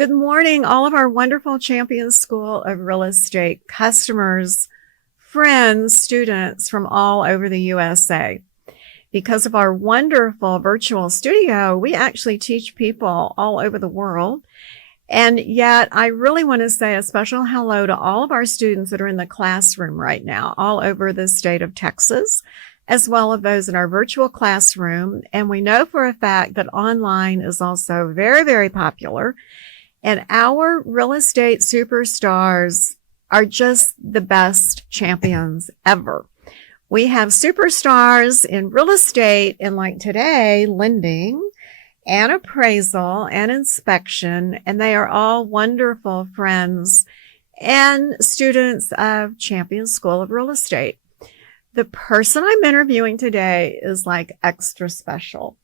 Good morning, all of our wonderful Champion School of Real Estate customers, friends, students from all over the USA. Because of our wonderful virtual studio, we actually teach people all over the world. And yet, I really want to say a special hello to all of our students that are in the classroom right now, all over the state of Texas, as well as those in our virtual classroom. And we know for a fact that online is also very, very popular. And our real estate superstars are just the best champions ever. We have superstars in real estate and, like today, lending and appraisal and inspection. And they are all wonderful friends and students of Champion School of Real Estate. The person I'm interviewing today is like extra special,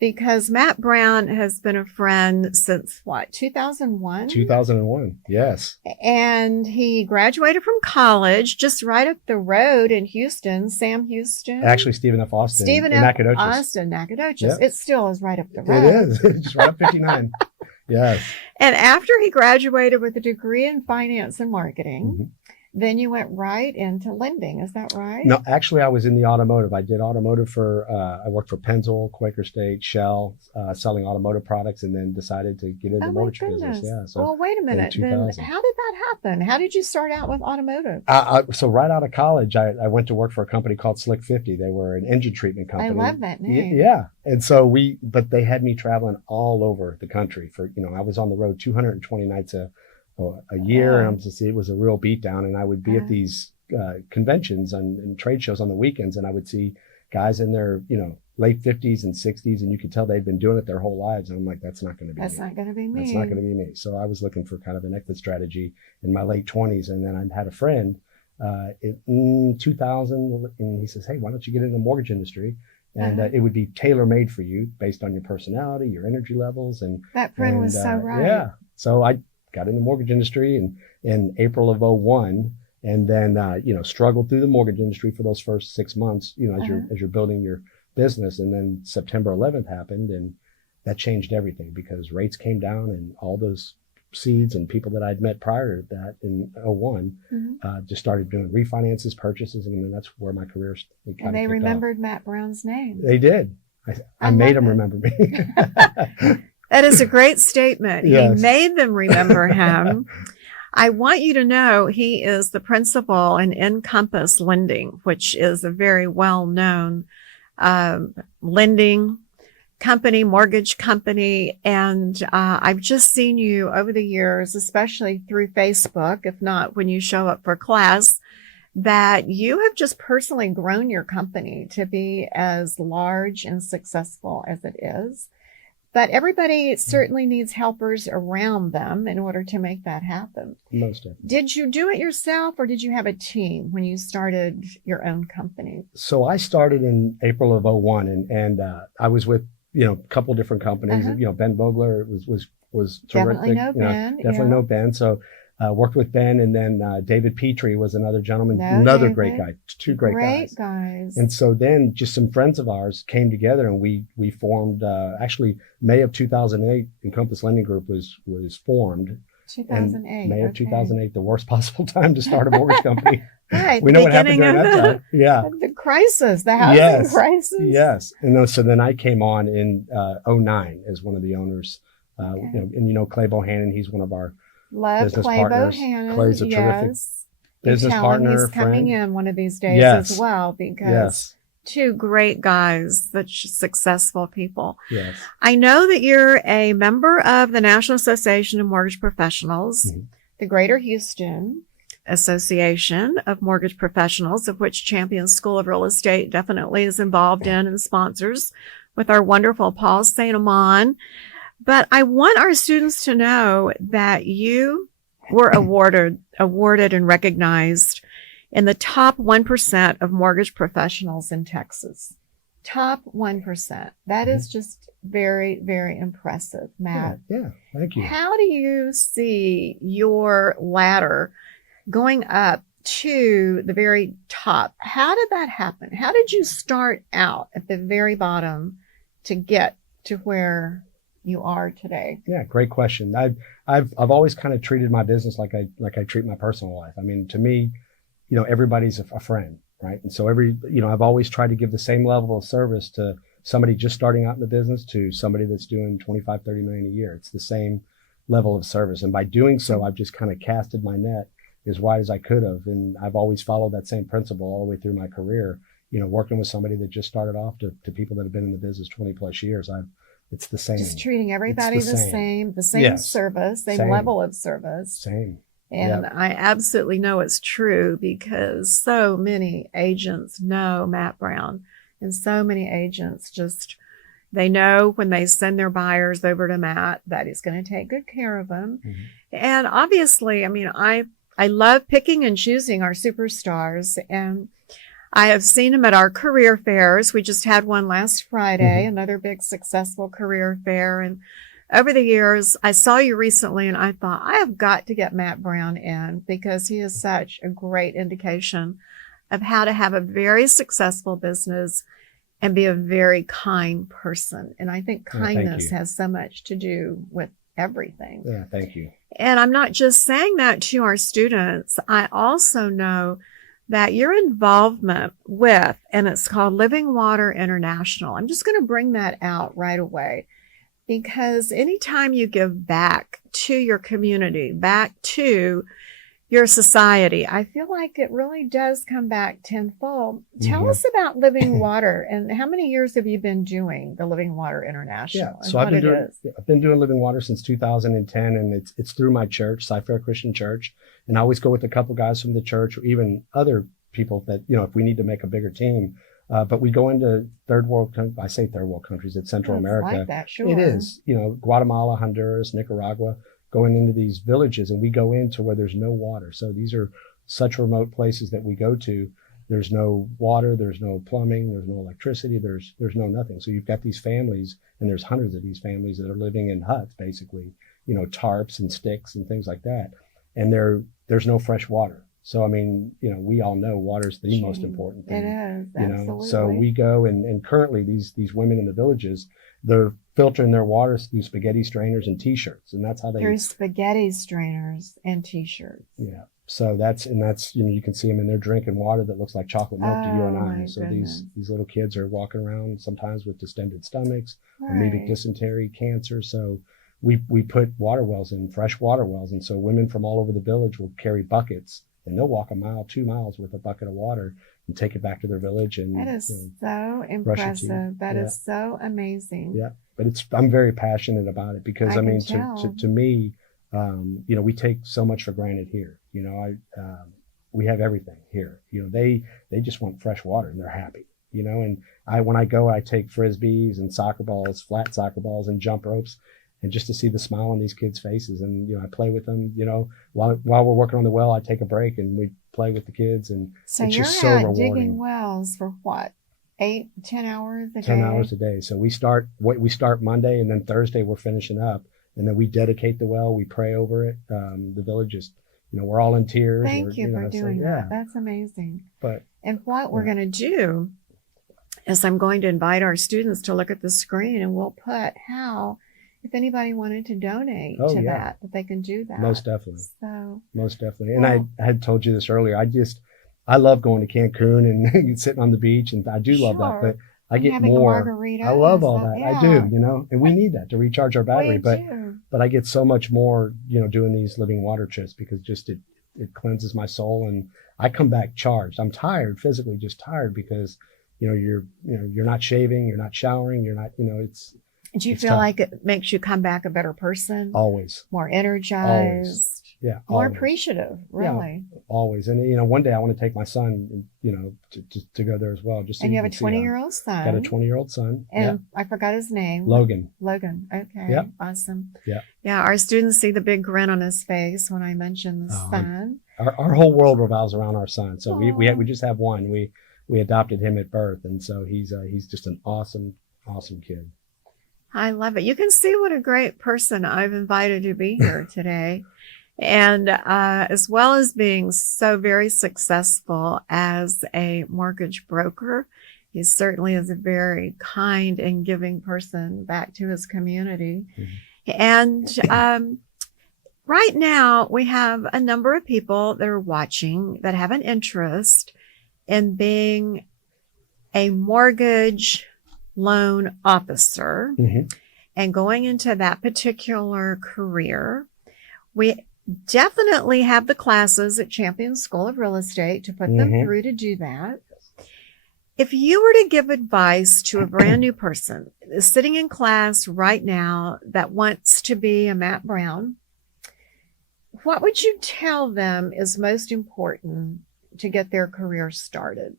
because Matt Brown has been a friend since what, 2001? 2001, yes. And he graduated from college just right up the road in Houston, Sam Houston. Actually, Stephen F. Austin. Stephen in F. Nacogdoches. Austin, Nacogdoches. Yep. It still is right up the road. It is. Just right up 59. Yes. And after he graduated with a degree in finance and marketing, then you went right into lending. Is that right? No, actually, I was in the automotive. I did automotive I worked for Pennzoil, Quaker State, Shell, selling automotive products, and then decided to get into the mortgage business. Yeah. So, well, wait a minute. Then how did that happen? How did you start out with automotive? So right out of college, I went to work for a company called Slick 50. They were an engine treatment company. I love that name. Yeah. And so but they had me traveling all over the country I was on the road 220 nights a year. And it was a real beatdown. And I would be at these conventions and trade shows on the weekends, and I would see guys in their, late 50s and 60s, and you could tell they'd been doing it their whole lives. And I'm like, that's not going to be me. That's not going to be me. That's not going to be me. So I was looking for kind of an exit strategy in my late 20s. And then I had a friend in 2000, and he says, hey, why don't you get in the mortgage industry? And it would be tailor-made for you based on your personality, your energy levels. And that friend was so right. Yeah. So I got in the mortgage industry in April of 2001, and then struggled through the mortgage industry for those first 6 months, as you're building your business. And then September 11th happened, and that changed everything, because rates came down, and all those seeds and people that I'd met prior to that in 2001 just started doing refinances, purchases, and then that's where my career kind of And they kicked remembered off. Matt Brown's name. They did. I made them remember me. That is a great statement. Yes. He made them remember him. I want you to know he is the principal in Encompass Lending, which is a very well-known lending company, mortgage company. And I've just seen you over the years, especially through Facebook, if not when you show up for class, that you have just personally grown your company to be as large and successful as it is. But everybody certainly needs helpers around them in order to make that happen. Most definitely. Did you do it yourself, or did you have a team when you started your own company? So I started in April of 2001, and I was with a couple different companies. Ben Vogler was terrific. Definitely know Ben. Definitely know Ben. So worked with Ben, and then David Petrie was another gentleman, another great guy, two great guys. And so then just some friends of ours came together, and we formed, actually May of 2008, Encompass Lending Group was formed. 2008. And May of 2008, the worst possible time to start a mortgage company. Right. We know what happened during that time. Yeah. The crisis, the housing crisis. Yes. And so then I came on in 2009 as one of the owners. And Clay Bohannon, he's one of our business Clay partners. Bohannon. Clay's a terrific business partner. He's coming in one of these days as well, because two great guys, such successful people. Yes. I know that you're a member of the National Association of Mortgage Professionals, the Greater Houston Association of Mortgage Professionals, of which Champion School of Real Estate definitely is involved in and sponsors with our wonderful Paul St. Amand. But I want our students to know that you were awarded and recognized in the top 1% of mortgage professionals in Texas. Top 1%. That is just very, very impressive, Matt. Yeah, thank you. How do you see your ladder going up to the very top? How did that happen? How did you start out at the very bottom to get to where you are today? Yeah, great question. I've always kind of treated my business like I treat my personal life. I mean, to me, everybody's a friend, right? And so I've always tried to give the same level of service to somebody just starting out in the business to somebody that's doing 25, 30 million a year. It's the same level of service. And by doing so, I've just kind of casted my net as wide as I could have. And I've always followed that same principle all the way through my career, working with somebody that just started off to people that have been in the business 20 plus years. It's the same. Just treating everybody the same Yes. service, same level of service. Same. And Yep. I absolutely know it's true because so many agents know Matt Brown, and so many agents they know when they send their buyers over to Matt that he's going to take good care of them. Mm-hmm. And obviously, I mean, I love picking and choosing our superstars, and I have seen them at our career fairs. We just had one last Friday, another big successful career fair. And over the years, I saw you recently and I thought, I have got to get Matt Brown in because he is such a great indication of how to have a very successful business and be a very kind person. And I think kindness has so much to do with everything. Yeah, thank you. And I'm not just saying that to our students. I also know that your involvement with, and it's called Living Water International. I'm just going to bring that out right away because anytime you give back to your community, back to your society, I feel like it really does come back tenfold. Tell us about Living Water and how many years have you been doing the Living Water International? Yeah, so I've been doing Living Water since 2010, and it's through my church, Cy-Fair Christian Church, and I always go with a couple guys from the church or even other people that if we need to make a bigger team. But we go into third world countries, it's Central America. Like that, sure. It is, Guatemala, Honduras, Nicaragua, going into these villages, and we go into where there's no water. So these are such remote places that we go to. There's no water, there's no plumbing, there's no electricity, there's no nothing. So you've got these families, and there's hundreds of these families that are living in huts, basically, tarps and sticks and things like that. And there's no fresh water. So, I mean, we all know water is the most important thing. It is, absolutely. So we go and currently these women in the villages, they're filtering their water through spaghetti strainers and T-shirts, and that's how they. There's spaghetti strainers and T-shirts. Yeah. So that's you can see them, and they're drinking water that looks like chocolate milk to you and I. So goodness. these little kids are walking around sometimes with distended stomachs, Right. amoebic dysentery, cancer. So we put water wells in, fresh water wells, and so women from all over the village will carry buckets, and they'll walk a mile, 2 miles with a bucket of water and take it back to their village. And that is so impressive. That is so amazing. Yeah, but I'm very passionate about it because I mean, to me, we take so much for granted here. We have everything here. They just want fresh water and they're happy. And when I go, I take frisbees and soccer balls, flat soccer balls, and jump ropes. And just to see the smile on these kids' faces, and I play with them. While we're working on the well, I take a break and we play with the kids, and so it's just you're so out rewarding. digging wells for what, 8-10 hours a day? 10 hours a day. So we start Monday, and then Thursday we're finishing up, and then we dedicate the well. We pray over it. The village is, we're all in tears. Thank you for doing that. That's amazing. And what we're going to do is I'm going to invite our students to look at the screen, and we'll put if anybody wanted to donate that they can do that. Most definitely. So most definitely. And I had told you this earlier. I love going to Cancun and sitting on the beach, and I do love that. But I get more. I love all that. I do. And we need that to recharge our battery. But I get so much more, doing these living water trips because just it cleanses my soul, and I come back charged. I'm tired, physically just tired because you're not shaving, you're not showering, you're not Do you feel like it makes you come back a better person? Always. More energized? Always. Yeah. More appreciative, really. Yeah, always. And, one day I want to take my son, to go there as well. Just so and you have a 20-year-old son. Got a 20-year-old son. And I forgot his name. Logan. Okay. Yep. Awesome. Yeah. Yeah. Our students see the big grin on his face when I mention the son. Our whole world revolves around our son. So we just have one. We adopted him at birth. And so he's just an awesome, awesome kid. I love it. You can see what a great person I've invited to be here today. And as well as being so very successful as a mortgage broker He certainly is a very kind and giving person back to his community. And right now, we have a number of people that are watching that have an interest in being a mortgage loan officer and going into that particular career. We definitely have the classes at Champion School of Real Estate to put them through to do that. If you were to give advice to a brand new person sitting in class right now that wants to be a Matt Brown, what would you tell them is most important to get their career started?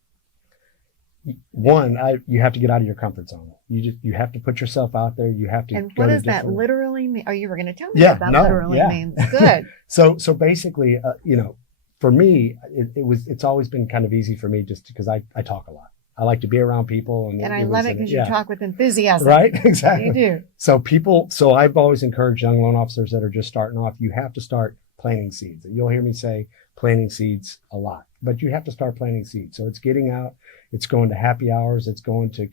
One, you have to get out of your comfort zone. You have to put yourself out there. You have to. And what does that literally mean? Oh, you were going to tell me what that literally means. Good. So basically, for me, it's always been kind of easy for me just because I talk a lot. I like to be around people, and I love it because you talk with enthusiasm. Right? Exactly. You do. So I've always encouraged young loan officers that are just starting off. You have to start planting seeds. You'll hear me say planting seeds a lot, but you have to start planting seeds. So it's getting out. It's going to happy hours. It's going to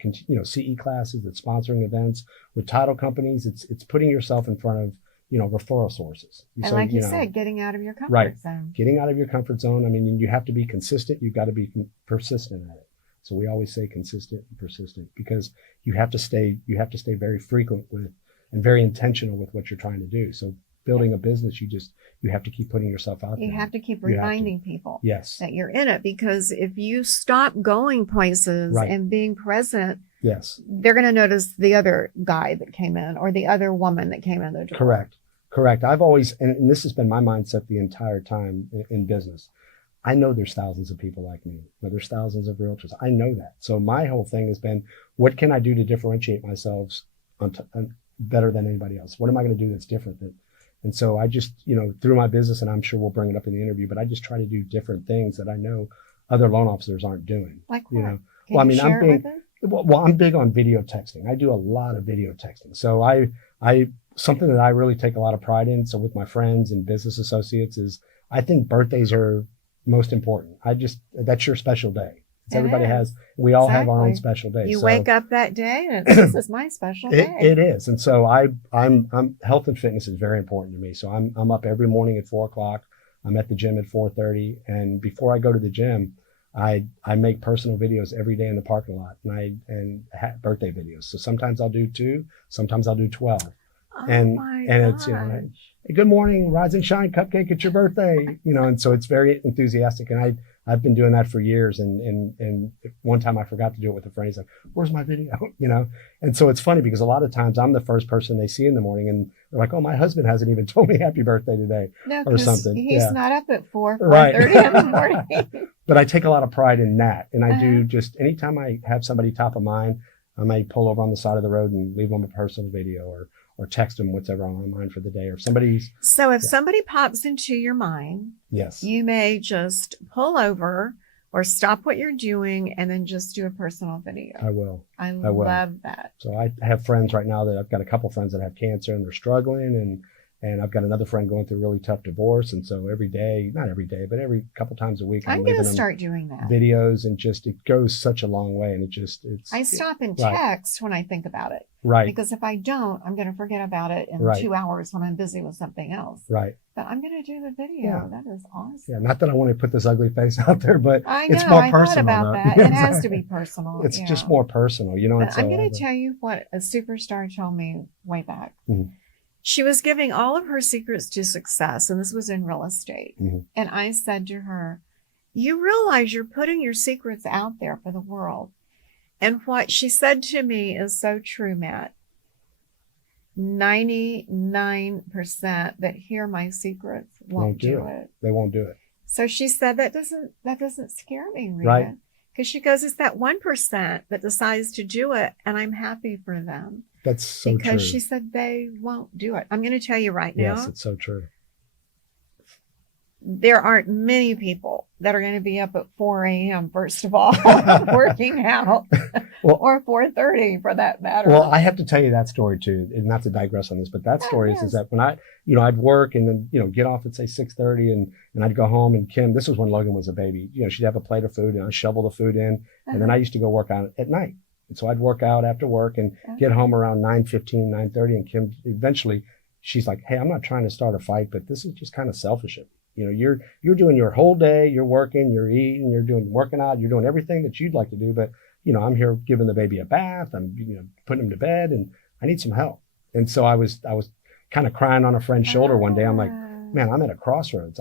CE classes. It's sponsoring events with title companies. It's putting yourself in front of referral sources. And like you said, getting out of your comfort zone. Getting out of your comfort zone. I mean, you have to be consistent. You've got to be persistent at it. So we always say consistent and persistent because you have to stay very frequent with and very intentional with what you're trying to do. So building a business, you have to keep putting yourself out there. You have to keep reminding people that you're in it, because if you stop going places and being present, they're going to notice the other guy that came in or the other woman that came in the door. Correct. I've always, and this has been my mindset the entire time in business. I know there's thousands of people like me. There's thousands of realtors. I know that. So my whole thing has been, what can I do to differentiate myself better than anybody else? What am I going to do that's different than? And so I just, through my business, and I'm sure we'll bring it up in the interview, but I just try to do different things that I know other loan officers aren't doing. Like what? I'm big on video texting. I do a lot of video texting. So something that I really take a lot of pride in. So with my friends and business associates is, I think birthdays are most important. That's your special day. Everybody has, we all have our own special day. You wake up that day and this is my special day. It is. And so I'm health and fitness is very important to me. So I'm up every morning at 4:00. I'm at the gym at 4:30. And before I go to the gym, I make personal videos every day in the parking lot and birthday videos. So sometimes I'll do 2, sometimes I'll do 12. And it's, good morning, rise and shine, cupcake, it's your birthday, and so it's very enthusiastic. And I've been doing that for years. And one time I forgot to do it with a friend. He's like, where's my video? And so it's funny because a lot of times I'm the first person they see in the morning and they're like, oh, my husband hasn't even told me happy birthday today or something. He's not up at 4:30 in the morning. But I take a lot of pride in that. And I do just anytime I have somebody top of mind, I may pull over on the side of the road and leave them a personal video or text them whatever on my mind for the day, or somebody's. So if somebody pops into your mind, you may just pull over or stop what you're doing and then just do a personal video. I will. I love that. So I have friends right now that I've got a couple friends that have cancer and they're struggling, and I've got another friend going through a really tough divorce. And so every day, not every day, but every couple times a week, I'm going to start doing that. Videos, and it goes such a long way. And I stop and text when I think about it. Right. Because if I don't, I'm going to forget about it in 2 hours when I'm busy with something else. Right. But I'm going to do the video. Yeah. That is awesome. Yeah. Not that I want to put this ugly face out there, but I know, it's more personal. I thought about that. It has to be personal. It's just more personal, But I'm going to tell you what a superstar told me way back. Mm-hmm. She was giving all of her secrets to success, and this was in real estate. Mm-hmm. And I said to her, you realize you're putting your secrets out there for the world. And what she said to me is so true, Matt. 99% that hear my secrets won't do it. They won't do it. So she said, that doesn't scare me, Rita. Right. Because she goes, it's that 1% that decides to do it, and I'm happy for them. That's so true. Because she said they won't do it. I'm going to tell you right now. Yes, it's so true. there aren't many people that are going to be up at 4 a.m. first of all, working out, Well, or 4:30 for that matter. well, I have to tell you that story too, and not to digress on this, but that story is that when I'd work and then, get off at say 6:30 and I'd go home, and Kim, this was when Logan was a baby, she'd have a plate of food and I'd shovel the food in, and then I used to go work out at night. And so I'd work out after work and get home around 9:15, 9:30, and Kim eventually, she's like, hey, I'm not trying to start a fight, but this is just kind of selfish of you. You're doing your whole day, you're working, you're eating, you're working out, you're doing everything that you'd like to do, but I'm here giving the baby a bath, I'm putting him to bed, and I need some help. And so I was kind of crying on a friend's shoulder one day. I'm like, man, I'm at a crossroads.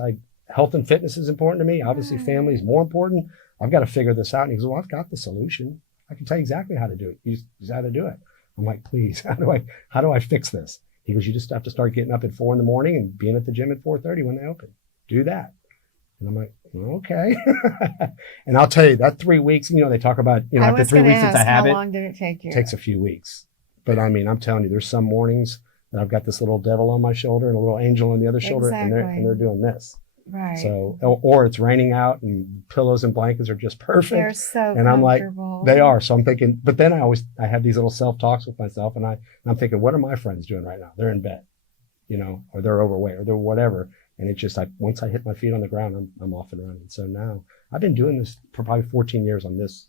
Health and fitness is important to me. Obviously, family is more important. I've got to figure this out. And he goes, well, I've got the solution. I can tell you exactly how to do it. You just how to do it. I'm like, please, how do I fix this? He goes, you just have to start getting up at 4 a.m. and being at the gym at 4:30 when they open. Do that. And I'm like, okay. And I'll tell you that 3 weeks, they talk about, after 3 weeks it's a habit. How long did it take you? It takes a few weeks. But I mean, I'm telling you, there's some mornings that I've got this little devil on my shoulder and a little angel on the other shoulder, and they're doing this. Right. So, or it's raining out and pillows and blankets are just perfect. They're so and I'm like, comfortable. they are. So I'm thinking, but then I have these little self-talks with myself, and I'm thinking, what are my friends doing right now? They're in bed, or they're overweight, or they're whatever. And it's just like, once I hit my feet on the ground, I'm off and running. So now I've been doing this for probably 14 years on this.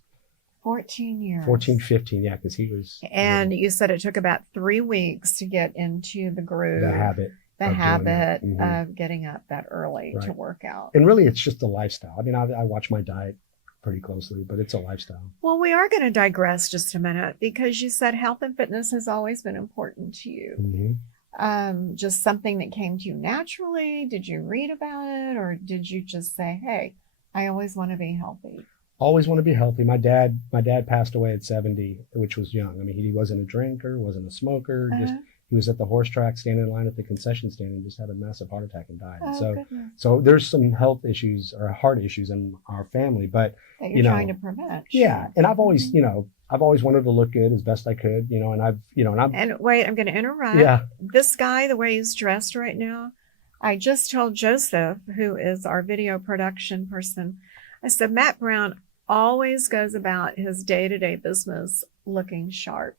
14 years. 14, 15, yeah, because he was. And you said it took about 3 weeks to get into the groove. The habit. Of getting up that early to work out. And really, it's just a lifestyle. I mean, I watch my diet pretty closely, but it's a lifestyle. Well, we are going to digress just a minute, because you said health and fitness has always been important to you. Mm-hmm. Just something that came to you naturally? Did you read about it, or did you just say, hey, I always want to be healthy? Always want to be healthy. My dad passed away at 70, which was young. I mean, he wasn't a drinker, wasn't a smoker, just he was at the horse track, standing in line at the concession stand, and just had a massive heart attack and died. So there's some health issues or heart issues in our family, but that you're trying to prevent. Yeah, and I've always, I've always wanted to look good as best I could, and wait, I'm going to interrupt. Yeah. This guy, the way he's dressed right now, I just told Joseph, who is our video production person, I said, Matt Brown always goes about his day-to-day business looking sharp.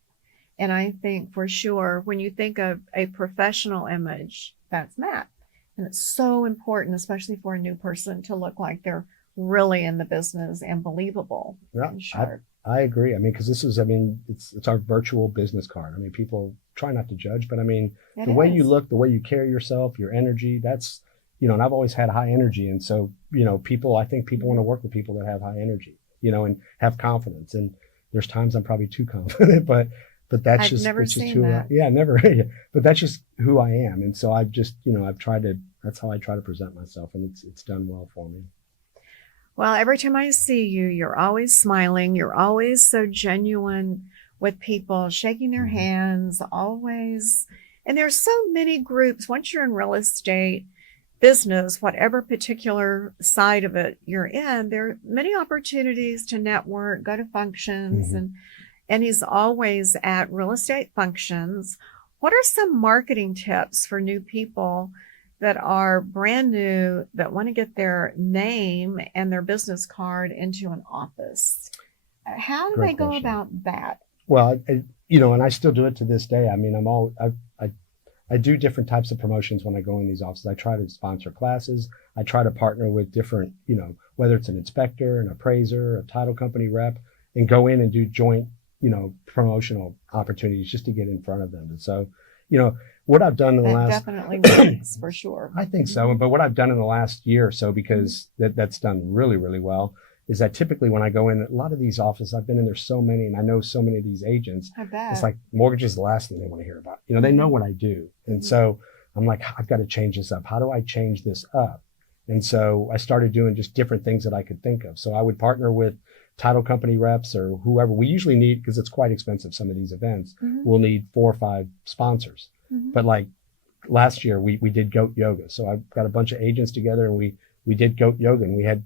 And I think for sure, when you think of a professional image, that's Matt. And it's so important, especially for a new person, to look like they're really in the business and believable and sharp. I agree. I mean, because it's our virtual business card. I mean, people try not to judge, but I mean, the way you look, the way you carry yourself, your energy, that's, and I've always had high energy. And so, I think people want to work with people that have high energy, and have confidence. And there's times I'm probably too confident, but that's just, never it's just seen who that. Never. But that's just who I am. And so I've just, that's how I try to present myself, and it's done well for me. Well, every time I see you, you're always smiling. You're always so genuine with people, shaking their hands, always. And there's so many groups. Once you're in real estate business, whatever particular side of it you're in, there are many opportunities to network, go to functions, and he's always at real estate functions. What are some marketing tips for new people that are brand new, that want to get their name and their business card into an office? How do they go about that? Well, and I still do it to this day. I mean, I do different types of promotions when I go in these offices. I try to sponsor classes. I try to partner with different, whether it's an inspector, an appraiser, a title company rep, and go in and do joint, promotional opportunities just to get in front of them. And so, what I've done in the last definitely works for sure. I think so. But what I've done in the last year or so, because that's done really, really well, is that typically when I go in, a lot of these offices, I've been in there so many, and I know so many of these agents. I bet. It's like mortgage is the last thing they want to hear about. They know what I do. And so I'm like, I've got to change this up. How do I change this up? And so I started doing just different things that I could think of. So I would partner with title company reps or whoever. We usually need, because it's quite expensive, some of these events, we'll need 4 or 5 sponsors. But like last year, we did goat yoga. So I got a bunch of agents together, and we did goat yoga, and we had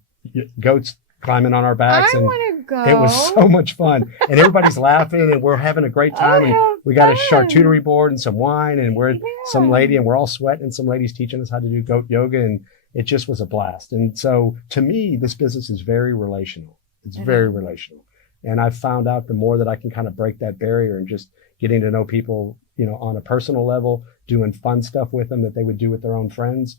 goats climbing on our backs. I want to go. It was so much fun. And everybody's laughing and we're having a great time. And we got a charcuterie board and some wine and we're some lady and we're all sweating and some lady's teaching us how to do goat yoga. And it just was a blast. And so to me, this business is very relational. It's very relational. And I've found out the more that I can kind of break that barrier and just getting to know people, you know, on a personal level, doing fun stuff with them that they would do with their own friends,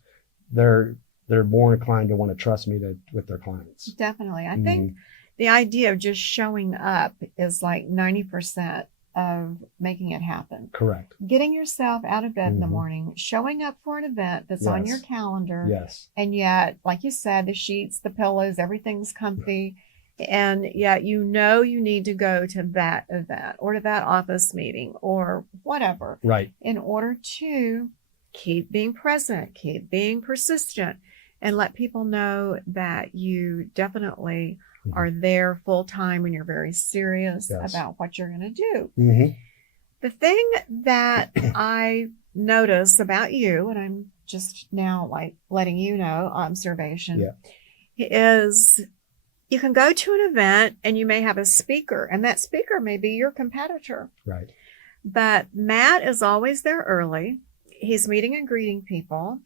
they're more inclined to want to trust me with their clients. Definitely. I think the idea of just showing up is like 90% of making it happen. Correct. Getting yourself out of bed in the morning, showing up for an event that's on your calendar. Yes. And yet, like you said, the sheets, the pillows, everything's comfy. And yet, you know, you need to go to that event or to that office meeting or whatever. Right. In order to keep being present, keep being persistent, and let people know that you definitely are there full time and you're very serious about what you're going to do. The thing that I notice about you, and I'm just now like letting you know, observation, is you can go to an event and you may have a speaker, and that speaker may be your competitor. Right. But Matt is always there early. He's meeting and greeting people,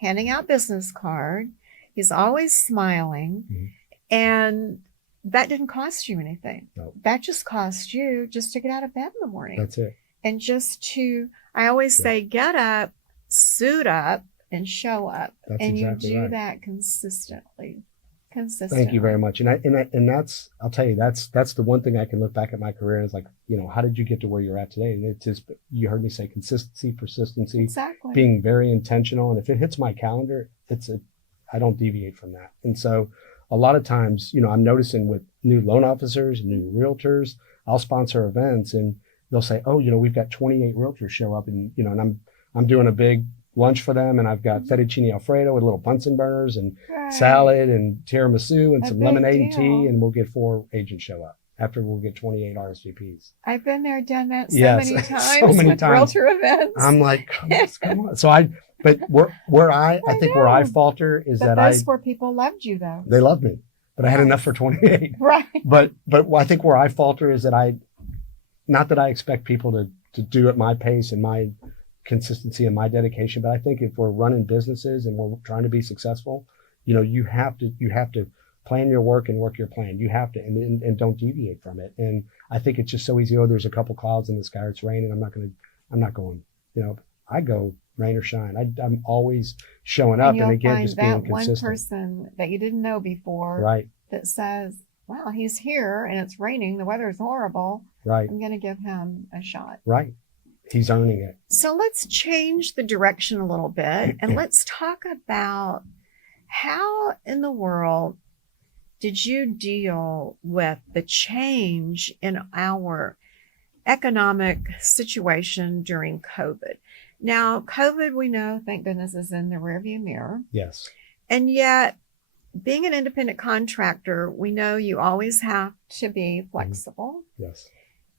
handing out business cards. He's always smiling. And that didn't cost you anything. No. That just cost you just to get out of bed in the morning. That's it. And just to, I always say, get up, suit up, and show up. That's and exactly you do right. that consistently. Thank you very much. And that's, I'll tell you, that's the one thing I can look back at my career and it's like, you know, how did you get to where you're at today? And it's just, you heard me say consistency, persistency, being very intentional. And if it hits my calendar, I don't deviate from that. And so a lot of times, you know, I'm noticing with new loan officers, new realtors, I'll sponsor events and they'll say, oh, you know, we've got 28 realtors show up and, you know, and I'm doing a big lunch for them and I've got fettuccine alfredo with little Bunsen burners and salad and tiramisu and some lemonade and tea, and we'll get 4 agents show up after we'll get 28 RSVPs. I've been there, done that many times. So many with times. realtor events. I'm like, come on. So I think where I falter is that those 4 people loved you though. They loved me, but I had enough for 28. Right. But I think where I falter is that not that I expect people to do at my pace and my consistency and my dedication, but I think if we're running businesses and we're trying to be successful, you know, you have to plan your work and work your plan. You have to, and don't deviate from it. And I think it's just so easy. Oh, there's a couple clouds in the sky. It's raining. I'm not going, you know, I go rain or shine. I'm always showing up. And again, just being consistent. One person that you didn't know before. Right. That says, wow, he's here and it's raining. The weather's horrible. Right. I'm going to give him a shot. Right. He's earning it. So let's change the direction a little bit and let's talk about how in the world did you deal with the change in our economic situation during COVID? Now, COVID, we know, thank goodness, is in the rearview mirror. Yes. And yet, being an independent contractor, we know you always have to be flexible. Yes.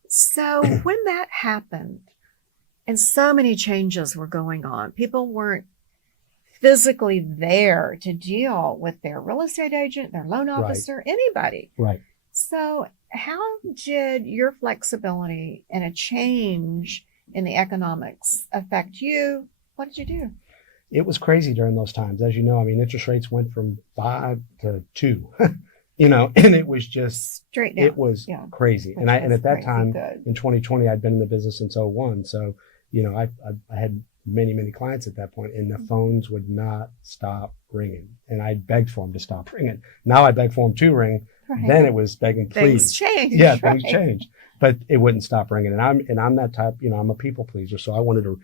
So when that happened, and so many changes were going on, people weren't physically there to deal with their real estate agent, their loan officer, anybody. Right. So how did your flexibility and a change in the economics affect you? What did you do? It was crazy during those times. As you know, I mean, interest rates went from 5 to 2, you know, and it was just straight down. It was crazy. And at that time in 2020, I'd been in the business since 2001. So, you know, I had many, many clients at that point, and the phones would not stop ringing. And I begged for them to stop ringing. Now I beg for them to ring. Right. Then it was begging, please. Things change. Yeah, things change. But it wouldn't stop ringing. And I'm that type, you know, I'm a people pleaser. So I wanted to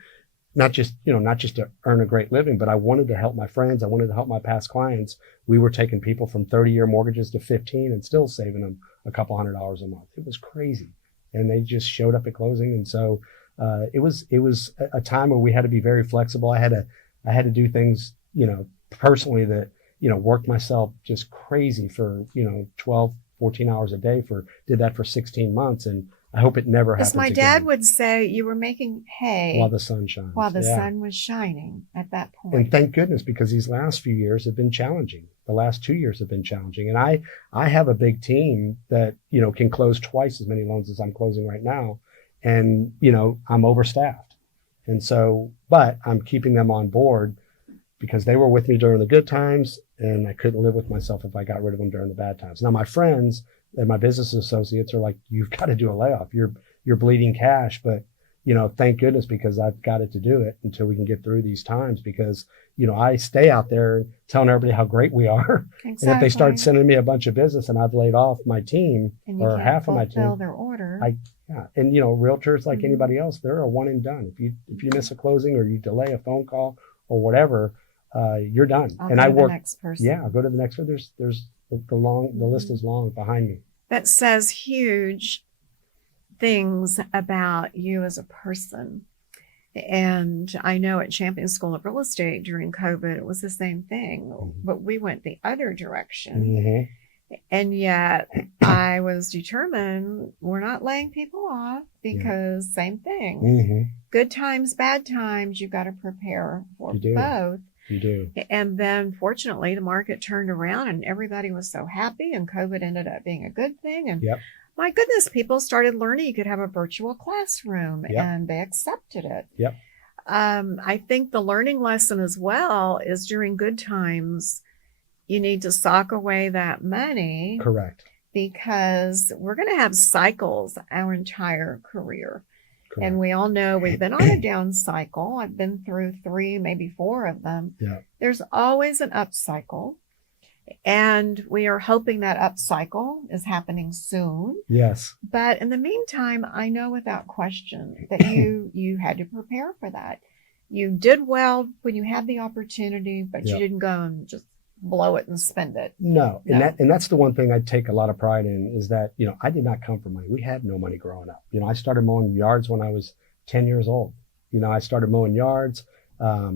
not just to earn a great living, but I wanted to help my friends. I wanted to help my past clients. We were taking people from 30-year mortgages to 15 and still saving them a couple $100 a month. It was crazy. And they just showed up at closing. And so it was a time where we had to be very flexible. I had to do things, you know, personally that, you know, worked myself just crazy for, you know, 12, 14 hours a day did that for 16 months. And I hope it never happens Because my again. dad would say you were making hay While the sun shines. while the Yeah. sun was shining at that point. And thank goodness, because these last few years have been challenging. The last 2 years have been challenging. And I have a big team that, you know, can close twice as many loans as I'm closing right now. And, you know, I'm overstaffed. And so, but I'm keeping them on board because they were with me during the good times, and I couldn't live with myself if I got rid of them during the bad times. Now, my friends and my business associates are like, you've got to do a layoff. You're bleeding cash, but you know, thank goodness, because I've got it to do it until we can get through these times, because, you know, I stay out there telling everybody how great we are. Exactly. And if they start sending me a bunch of business and I've laid off my team or half of my team, their order. and you know, realtors like anybody else, they're a one and done. If you miss a closing or you delay a phone call or whatever, you're done. I'll and go I to work. the next person. Yeah, I'll go to the next one. There's the list is long behind me. That says huge things about you as a person. And I know at Champion School of Real Estate during COVID, it was the same thing, but we went the other direction. And yet I was determined we're not laying people off, because same thing. Good times, bad times, you've got to prepare for both. You do. And then fortunately the market turned around and everybody was so happy, and COVID ended up being a good thing. And my goodness, people started learning you could have a virtual classroom, and they accepted it. I think the learning lesson as well is during good times, you need to sock away that money. Correct. Because we're going to have cycles our entire career. Correct. And we all know we've been on a down cycle. I've been through 3, maybe 4 of them. There's always an up cycle. And we are hoping that up cycle is happening soon. Yes. But in the meantime, I know without question that you had to prepare for that. You did well when you had the opportunity, but you didn't go and just blow it and spend it. No. And that's the one thing I take a lot of pride in, is that, you know, I did not come from money. We had no money growing up. You know, I started mowing yards when I was 10 years old. You know, I started mowing yards. I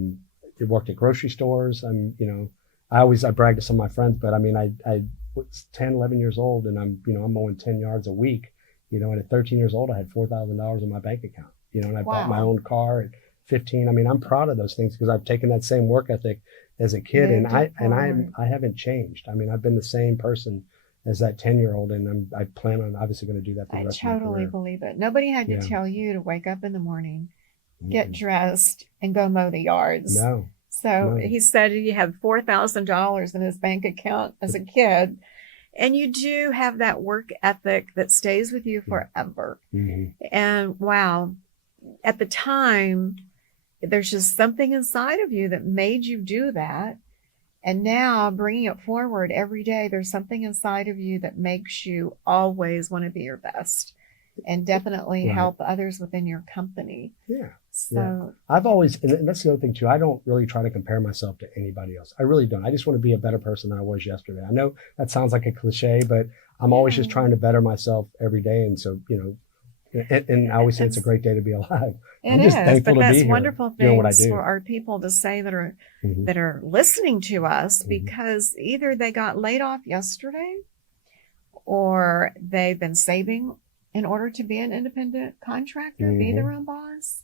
worked at grocery stores. You know, I brag to some of my friends, but I mean, I was 10, 11 years old, and I'm mowing 10 yards a week, you know, and at 13 years old, I had $4,000 in my bank account, you know, and I bought my own car at 15. I mean, I'm proud of those things because I've taken that same work ethic as a kid, and I haven't changed. I mean, I've been the same person as that 10-year-old, and I plan on obviously going to do that the rest of my career. I totally believe it. Nobody had to tell you to wake up in the morning, get dressed, and go mow the yards. No. So he said he had $4,000 in his bank account as a kid. And you do have that work ethic that stays with you forever. And wow, at the time, there's just something inside of you that made you do that. And now bringing it forward every day, there's something inside of you that makes you always want to be your best and definitely help others within your company. So I've always, and that's the other thing too, I don't really try to compare myself to anybody else. I really don't. I just want to be a better person than I was yesterday. I know that sounds like a cliche, but I'm always just trying to better myself every day. And so, you know, and I always say it's a great day to be alive. I'm just thankful to be here. But that's wonderful things for our people to say that are listening to us, because either they got laid off yesterday or they've been saving in order to be an independent contractor, be their own boss.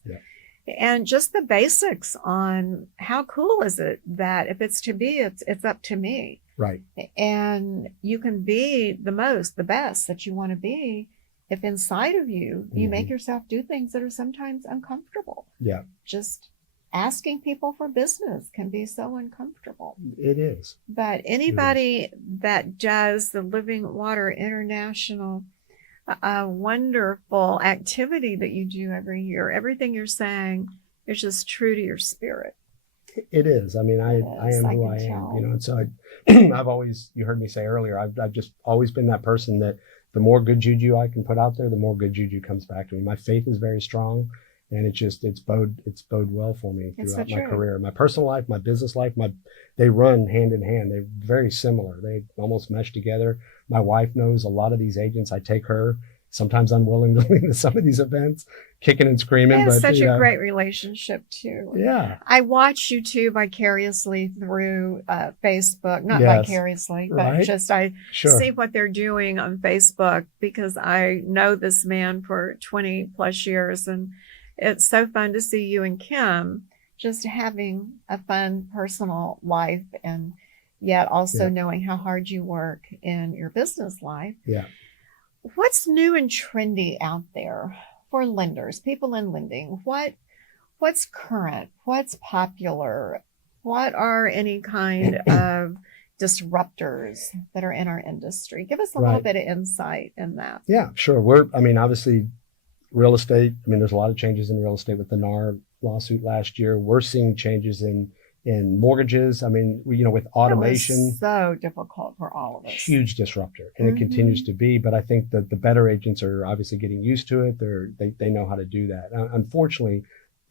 And just the basics on how cool is it that if it's to be, it's up to me. Right. And you can be the best that you want to be if inside of you, you make yourself do things that are sometimes uncomfortable. Just asking people for business can be so uncomfortable. It is. But anybody that does the Living Water International wonderful activity that you do every year, everything you're saying is just true to your spirit. It is. I mean, I am who I am, you know, and so I've always, you heard me say earlier, I've just always been that person that the more good juju I can put out there, the more good juju comes back to me. My faith is very strong, and it's bode well for me throughout my career. My personal life, my business life, they run hand in hand. They're very similar. They almost mesh together. My wife knows a lot of these agents. I take her sometimes unwilling to leave some of these events, kicking and screaming. They have But such a great relationship too. Yeah. I watch you too vicariously through Facebook, not Yes. vicariously, but Right. just I Sure. see what they're doing on Facebook because I know this man for 20 plus years. And it's so fun to see you and Kim just having a fun personal life and yet also Yeah. knowing how hard you work in your business life. Yeah. What's new and trendy out there for lenders, people in lending? What's current? What's popular? What are any kind of disruptors that are in our industry? Give us a little bit of insight in that. Yeah, sure. Obviously real estate. There's a lot of changes in real estate with the NAR lawsuit last year. We're seeing changes in mortgages. With automation. It was so difficult for all of us. Huge disruptor, and it continues to be. But I think that the better agents are obviously getting used to it. They know how to do that. Unfortunately,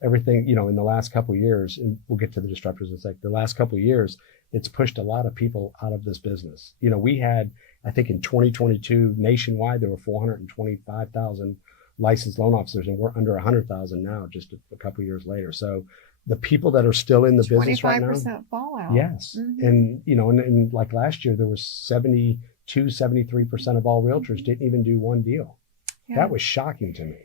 everything, in the last couple of years, and we'll get to the disruptors in a sec, the last couple of years, it's pushed a lot of people out of this business. We had, I think in 2022, nationwide, there were 425,000 licensed loan officers, and we're under 100,000 now, just a couple of years later. So the people that are still in the business right now, 25% fallout. yes. And like last year, there was 73% of all realtors didn't even do one deal. Yeah. That was shocking to me.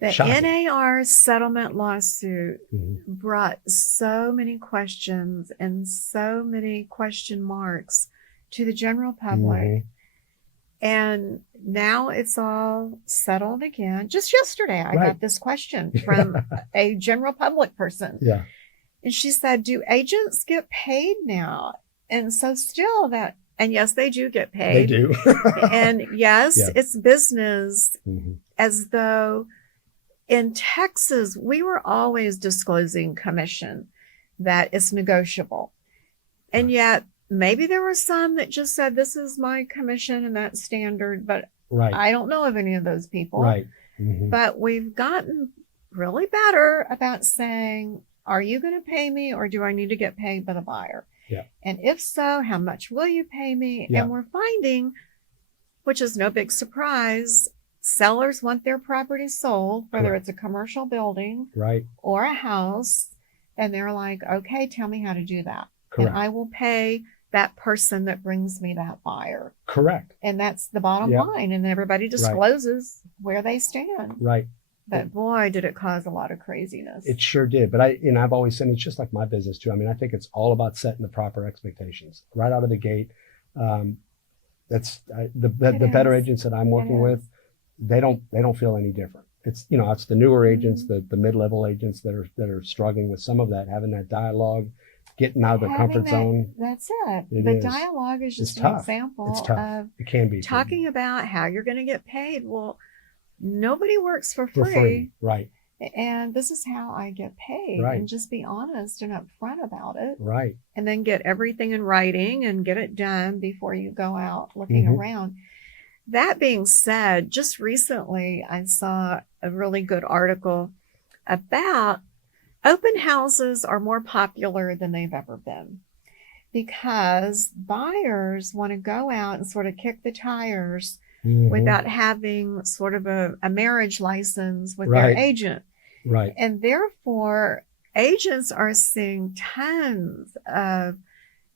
The NAR settlement lawsuit brought so many questions and so many question marks to the general public. And now it's all settled again. Just yesterday, I got this question from a general public person. Yeah. And she said, do agents get paid now? And so still that, and yes, they do get paid. They do. And yes, it's business, as though in Texas, we were always disclosing commission that is negotiable. And yet maybe there were some that just said, this is my commission and that's standard, but I don't know of any of those people. Right. But we've gotten really better about saying, are you going to pay me or do I need to get paid by the buyer? Yeah. And if so, how much will you pay me? Yeah. And we're finding, which is no big surprise, sellers want their property sold, whether it's a commercial building or a house. And they're like, okay, tell me how to do that. Correct. And I will pay that person that brings me that buyer. Correct. And that's the bottom line. And everybody discloses where they stand. Right. But boy, did it cause a lot of craziness. It sure did. But I've always said, it's just like my business too. I think it's all about setting the proper expectations right out of the gate. That's the better agents that I'm working with. They don't feel any different. It's it's the newer agents, the mid-level agents that are struggling with some of that, having that dialogue, getting out of their comfort zone. That's it. The dialogue is just an example of it can be talking about how you're going to get paid. Well, nobody works for free. For free. Right. And this is how I get paid. Right. And just be honest and upfront about it. Right. And then get everything in writing and get it done before you go out looking around. That being said, just recently I saw a really good article about open houses are more popular than they've ever been because buyers want to go out and sort of kick the tires without having sort of a marriage license with their agent. Right. And therefore, agents are seeing tons of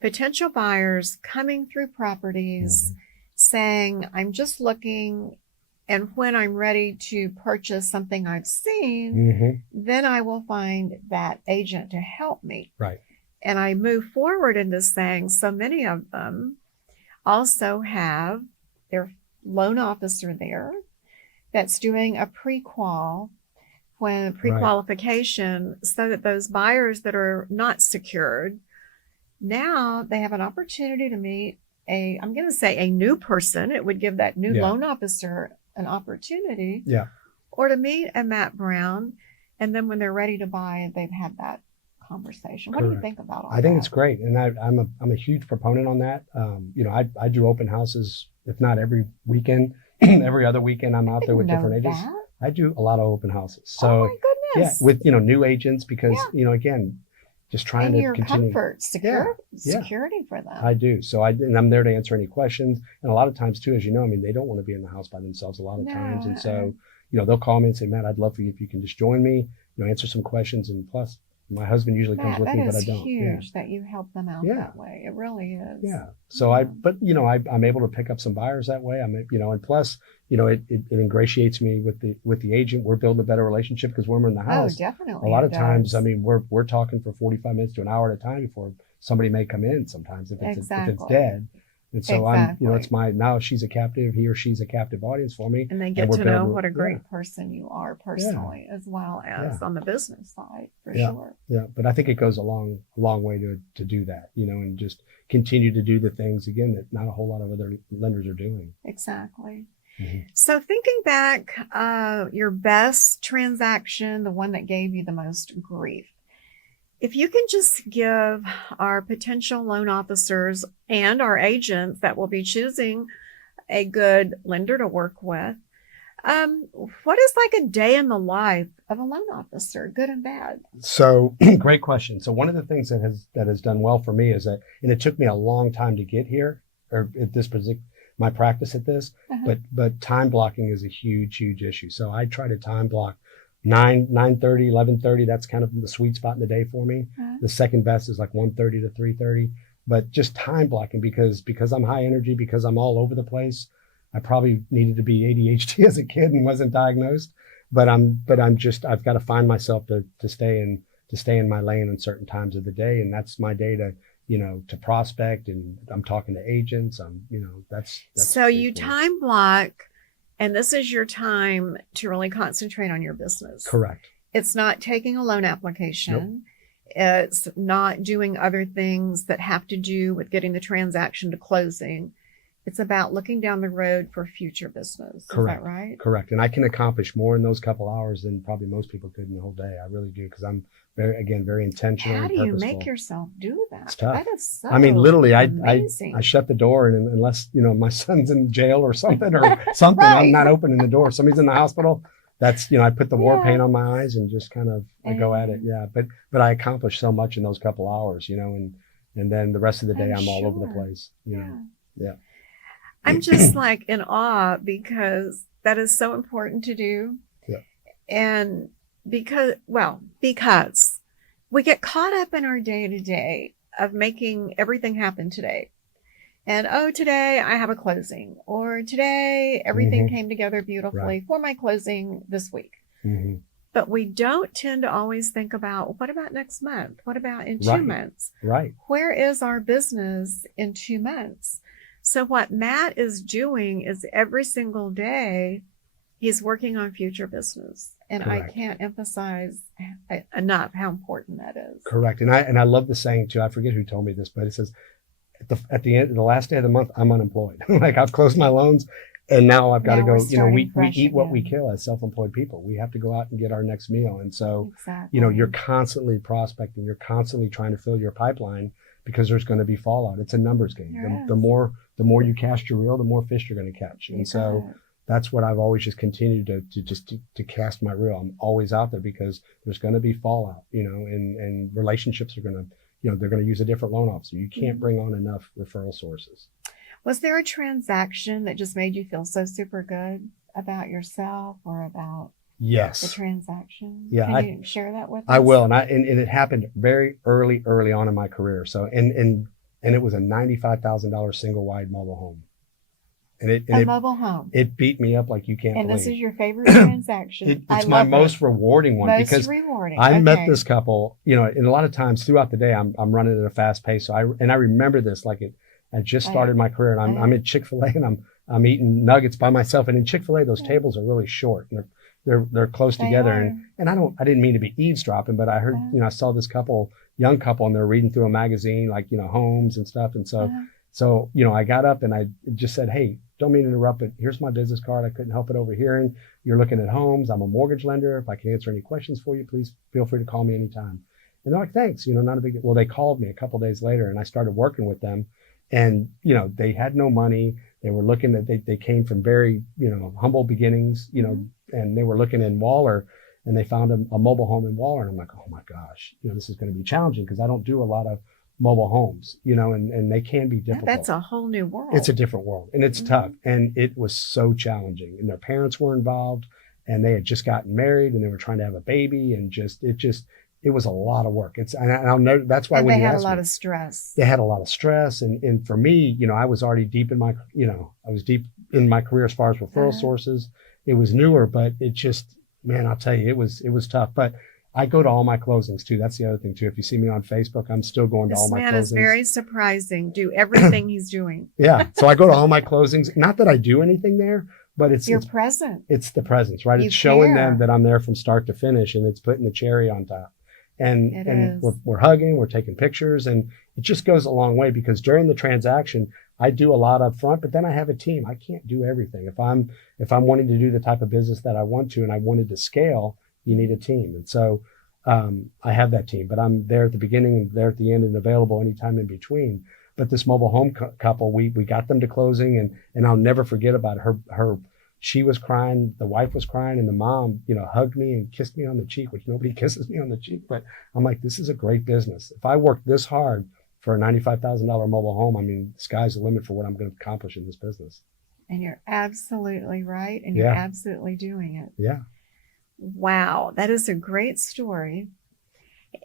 potential buyers coming through properties saying, I'm just looking, and when I'm ready to purchase something I've seen, then I will find that agent to help me. Right. And I move forward into saying so many of them also have their loan officer there that's doing a pre-qualification so that those buyers that are not secured, now they have an opportunity to meet I'm going to say a new person. It would give that new loan officer an opportunity or to meet a Matt Brown. And then when they're ready to buy, they've had that conversation. What do you think about all that? I think it's great. And I'm a huge proponent on that. I do open houses, if not every weekend, every other weekend I'm out there with different agents. I do a lot of open houses. So oh my goodness. with, new agents because, again, just trying and to your continue. comfort, security for them. I do. So and I'm there to answer any questions. And a lot of times too, as you know, I mean, they don't want to be in the house by themselves a lot of times. And so, they'll call me and say, Matt, I'd love for you if you can just join me, answer some questions. And plus, my husband usually comes with me, but I don't. That is huge that you help them out that way. It really is. Yeah. So I'm able to pick up some buyers that way. And plus, it ingratiates me with the agent. We're building a better relationship because when we're in the house, definitely. A lot of times, I mean, we're talking for 45 minutes to an hour at a time before somebody may come in sometimes if it's dead. And so it's now she's a captive, he or she's a captive audience for me. And they get to know what a great person you are personally, as well as on the business side, for sure. Yeah. But I think it goes a long way to do that, and just continue to do the things, again, that not a whole lot of other lenders are doing. Exactly. Mm-hmm. So thinking back, your best transaction, the one that gave you the most grief, if you can just give our potential loan officers and our agents that will be choosing a good lender to work with, what is like a day in the life of a loan officer, good and bad? So great question. So one of the things that has done well for me is that, and it took me a long time to get here, or at this particular, my practice at this, but time blocking is a huge issue. So I try to time block 9:30, 11:30. That's kind of the sweet spot in the day for me. The second best is like 1:30 to 3:30. But just time blocking because I'm high energy, because I'm all over the place. I probably needed to be ADHD as a kid and wasn't diagnosed. But I've got to find myself to stay in my lane in certain times of the day, and that's my day to prospect, and I'm talking to agents. That's so you time block. And this is your time to really concentrate on your business. Correct. It's not taking a loan application. Nope. It's not doing other things that have to do with getting the transaction to closing. It's about looking down the road for future business. Correct. Is that right? Correct. And I can accomplish more in those couple hours than probably most people could in the whole day. I really do, because I'm very intentional. How and do you purposeful. Make yourself do that? It's tough. That is so literally, amazing. I shut the door, and unless my son's in jail or something, I'm not opening the door. If somebody's in the hospital, that's I put the war paint on my eyes and just kind of I go at it. Yeah, but I accomplish so much in those couple hours, and then the rest of the day I'm all over the place. Yeah. I'm just like in awe because that is so important to do. Yeah. And because we get caught up in our day to day of making everything happen today. And, today I have a closing, or today everything came together beautifully for my closing this week. Mm-hmm. But we don't tend to always think about, what about next month? What about in 2 months? Right. Where is our business in 2 months? So what Matt is doing is every single day, he's working on future business. And Correct. I can't emphasize enough how important that is. Correct. And I love the saying too. I forget who told me this, but it says at the end, the last day of the month, I'm unemployed. Like I've closed my loans, and now I've got to go. We eat what we kill as self-employed people. We have to go out and get our next meal. And so, you're constantly prospecting. You're constantly trying to fill your pipeline because there's going to be fallout. It's a numbers game. Yes. The more you cast your reel, the more fish you're going to catch. And so that's what I've always just continued to cast my reel. I'm always out there because there's going to be fallout, and relationships are going to, they're going to use a different loan officer. You can't bring on enough referral sources. Was there a transaction that just made you feel so super good about yourself or about the transaction? Yeah. Can you share that with us? I will. And it happened very early on in my career. So, and it was a $95,000 single wide mobile home. And mobile home. It beat me up like you can't believe. And this is your favorite transaction. It's my most rewarding one because I met this couple, and a lot of times throughout the day, I'm running at a fast pace. So I remember this like I just started my career, and I'm at Chick-fil-A, and I'm eating nuggets by myself. And in Chick-fil-A, those tables are really short, and they're close together. And I didn't mean to be eavesdropping, but I heard, I saw this young couple, and they're reading through a magazine, like, homes and stuff. And so, I got up and I just said, hey, don't mean to interrupt, but here's my business card. I couldn't help it overhearing. You're looking at homes. I'm a mortgage lender. If I can answer any questions for you, please feel free to call me anytime. And they're like, thanks, not a big deal. Well, they called me a couple of days later, and I started working with them. And, they had no money. They were looking at, they came from very, humble beginnings, and they were looking in Waller. and they found a mobile home in Waller. And I'm like, oh my gosh, this is going to be challenging because I don't do a lot of mobile homes, and they can be difficult. That's a whole new world. It's a different world, and it's tough. And it was so challenging, and their parents were involved, and they had just gotten married, and they were trying to have a baby, and it was a lot of work. And I'll know that's why when they you had a asked lot me, of stress. they had a lot of stress. And for me, I was already deep in my, I was deep in my career as far as referral sources. It was newer, but it just, man, I'll tell you, it was tough. But I go to all my closings too. That's the other thing too. If you see me on Facebook, I'm still going to all my closings. This man is very surprising. Do everything he's doing. Yeah. So I go to all my closings. Not that I do anything there, but it's present. It's the presence, right? It's showing them that I'm there from start to finish, and it's putting the cherry on top. And we're hugging, we're taking pictures, and it just goes a long way because during the transaction, I do a lot up front, but then I have a team. I can't do everything. If I'm wanting to do the type of business that I want to, and I wanted to scale, you need a team. And so I have that team, but I'm there at the beginning and there at the end and available anytime in between. But this mobile home couple, we got them to closing, and I'll never forget about her. She was crying, the wife was crying, and the mom, hugged me and kissed me on the cheek, which nobody kisses me on the cheek. But I'm like, this is a great business. If I work this hard for a $95,000 mobile home, I mean, the sky's the limit for what I'm going to accomplish in this business. And you're absolutely right. And you're absolutely doing it. Yeah. Wow. That is a great story.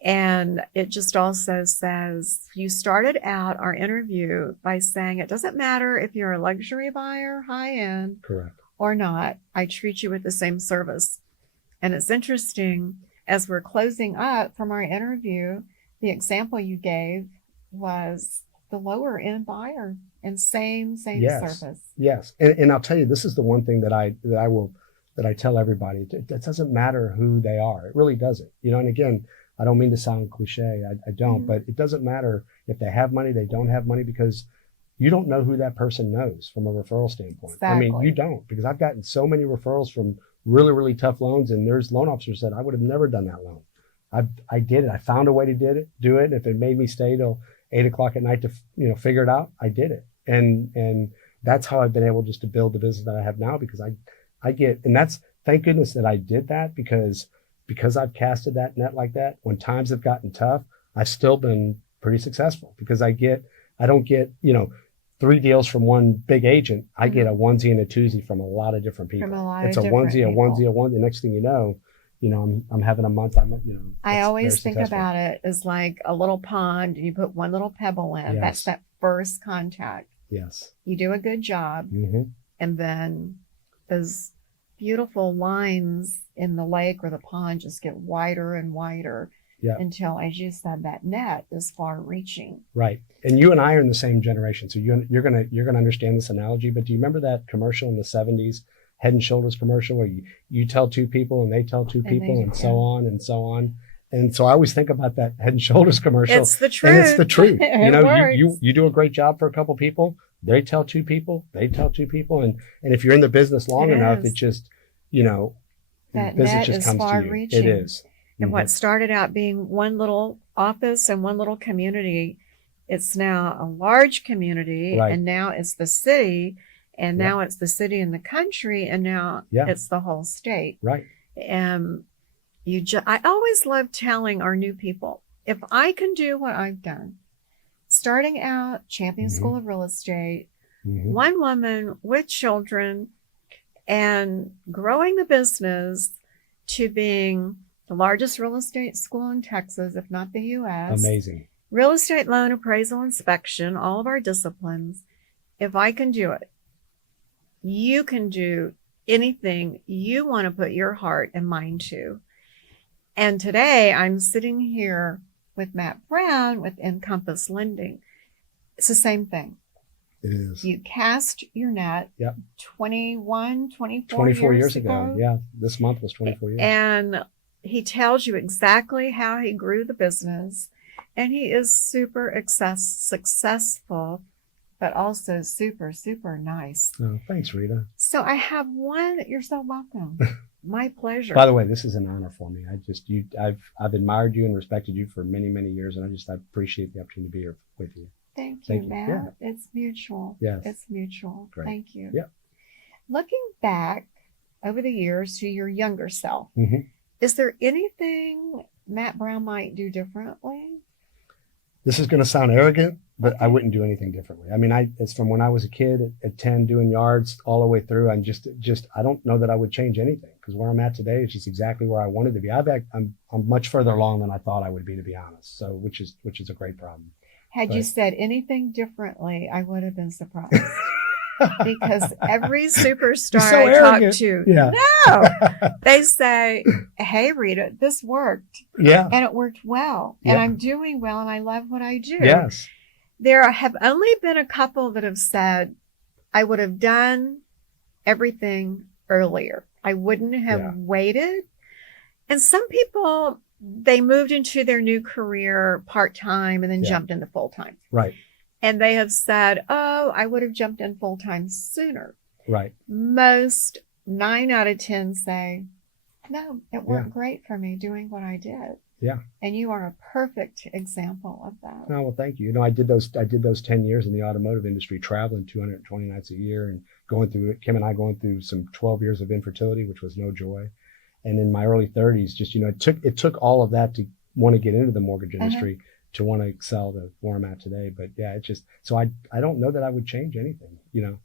And it just also says you started out our interview by saying it doesn't matter if you're a luxury buyer, high end. Correct. Or not, I treat you with the same service. And it's interesting, as we're closing up from our interview, the example you gave was the lower end buyer and same service. Yes. And I'll tell you, this is the one thing that I tell everybody. It doesn't matter who they are. It really doesn't. And again, I don't mean to sound cliche. I don't, but it doesn't matter if they have money, they don't have money, because you don't know who that person knows from a referral standpoint. Exactly. I mean, you don't, because I've gotten so many referrals from really, really tough loans, and there's loan officers that I would have never done that loan. I did it. I found a way to do it. If it made me stay till 8:00 at night to figure it out, I did it. And that's how I've been able just to build the business that I have now, because I get, and that's, thank goodness that I did that, because I've casted that net like that. When times have gotten tough, I've still been pretty successful, because I don't get 3 deals from one big agent. I get a onesie and a twosie from a lot of different people. It's a onesie, a onesie. The next thing you know, I'm having a month. I always think about it as like a little pond, and you put one little pebble in. Yes. That's that first contact. Yes. You do a good job, and then those beautiful lines in the lake or the pond just get wider and wider. Yeah. Until, as you said, that net is far reaching. Right. And you and I are in the same generation. So you're gonna understand this analogy. But do you remember that commercial in the 70s, Head and Shoulders commercial, where you tell 2 people and they tell 2 people and so on and so on. And so I always think about that Head and Shoulders commercial. It's the truth. And it's the truth. Works. You do a great job for a couple people. They tell 2 people. They tell 2 people. And if you're in the business long enough, it just, that business net just is comes far to you. reaching. It is. And what started out being one little office and one little community, it's now a large community, right. And now it's the city, and now it's the city and the country, and now it's the whole state. Right. And I always love telling our new people, if I can do what I've done, starting out Champion School of Real Estate, one woman with children, and growing the business to being the largest real estate school in Texas, if not the U.S. Amazing. Real estate loan appraisal inspection, all of our disciplines. If I can do it, you can do anything you want to put your heart and mind to. And today I'm sitting here with Matt Brown with Encompass Lending. It's the same thing. It is. You cast your net 24 years ago. Yeah. This month was 24 years. And he tells you exactly how he grew the business, and he is super successful, but also super, super nice. Oh, thanks, Rita. So I have one. You're so welcome. My pleasure. By the way, this is an honor for me. I've admired you and respected you for many, many years, and I appreciate the opportunity to be here with you. Thank you, Matt. Yeah. It's mutual. Yes. It's mutual. Great. Thank you. Yeah. Looking back over the years to your younger self, Is there anything Matt Brown might do differently? This is going to sound arrogant, but Okay. I wouldn't do anything differently. I mean, it's from when I was a kid at 10 doing yards all the way through. I'm just I don't know that I would change anything, because where I'm at today is just exactly where I wanted to be. I'm much further along than I thought I would be, to be honest. So which is a great problem. Had you said anything differently, I would have been surprised. Because every superstar so I arrogant. talk to, Yeah. no, they say, "Hey, Rita, this worked, Yeah. and it worked well, and Yeah. I'm doing well, and I love what I do." Yes. There have only been a couple that have said, "I would have done everything earlier. I wouldn't have waited." And some people, they moved into their new career part-time and then jumped into full-time. Right. And they have said, "Oh, I would have jumped in full-time sooner." Right. Most 9 out of 10 say, "No, it worked great for me doing what I did." Yeah. And you are a perfect example of that. Oh, well, thank you. You know, I did those 10 years in the automotive industry, traveling 220 nights a year and going through it. Kim and I going through some 12 years of infertility, which was no joy. And in my early 30s, just, you know, it took all of that to want to get into the mortgage industry, to want to excel to where I'm at today. But yeah, it's just, so I don't know that I would change anything, you know.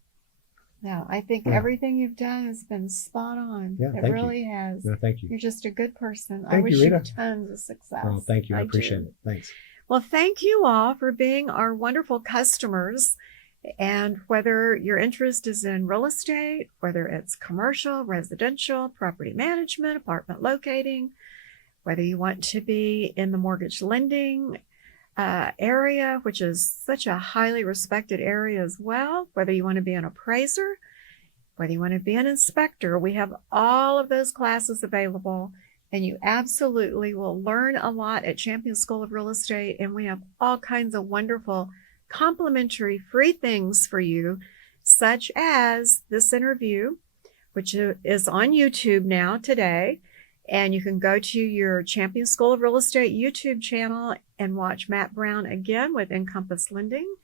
No, I think everything you've done has been spot on. Yeah, it thank really has. No, thank you. You're just a good person. I Thank wish you, you Rita. tons of success. Oh, thank you. I appreciate do. it. Thanks. Well, thank you all for being our wonderful customers. And whether your interest is in real estate, whether it's commercial, residential, property management, apartment locating, whether you want to be in the mortgage lending area, which is such a highly respected area as well, whether you want to be an appraiser, whether you want to be an inspector, we have all of those classes available, and you absolutely will learn a lot at Champion School of Real Estate. And we have all kinds of wonderful complimentary free things for you, such as this interview, which is on YouTube now today. And you can go to your Champion School of Real Estate YouTube channel and watch Matt Brown again with Encompass Lending.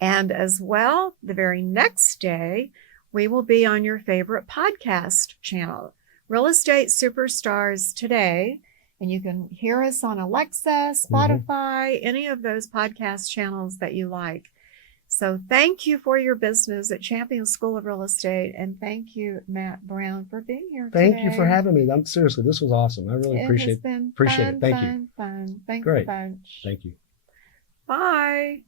And as well, the very next day, we will be on your favorite podcast channel, Real Estate Superstars Today. And you can hear us on Alexa, Spotify, any of those podcast channels that you like. So thank you for your business at Champion School of Real Estate. And thank you, Matt Brown, for being here today. Thank you for having me. Seriously, this was awesome. I really appreciate it. It has been Appreciate fun, it. Thank fun, you. fun. Thanks Great. a bunch. Thank you. Bye.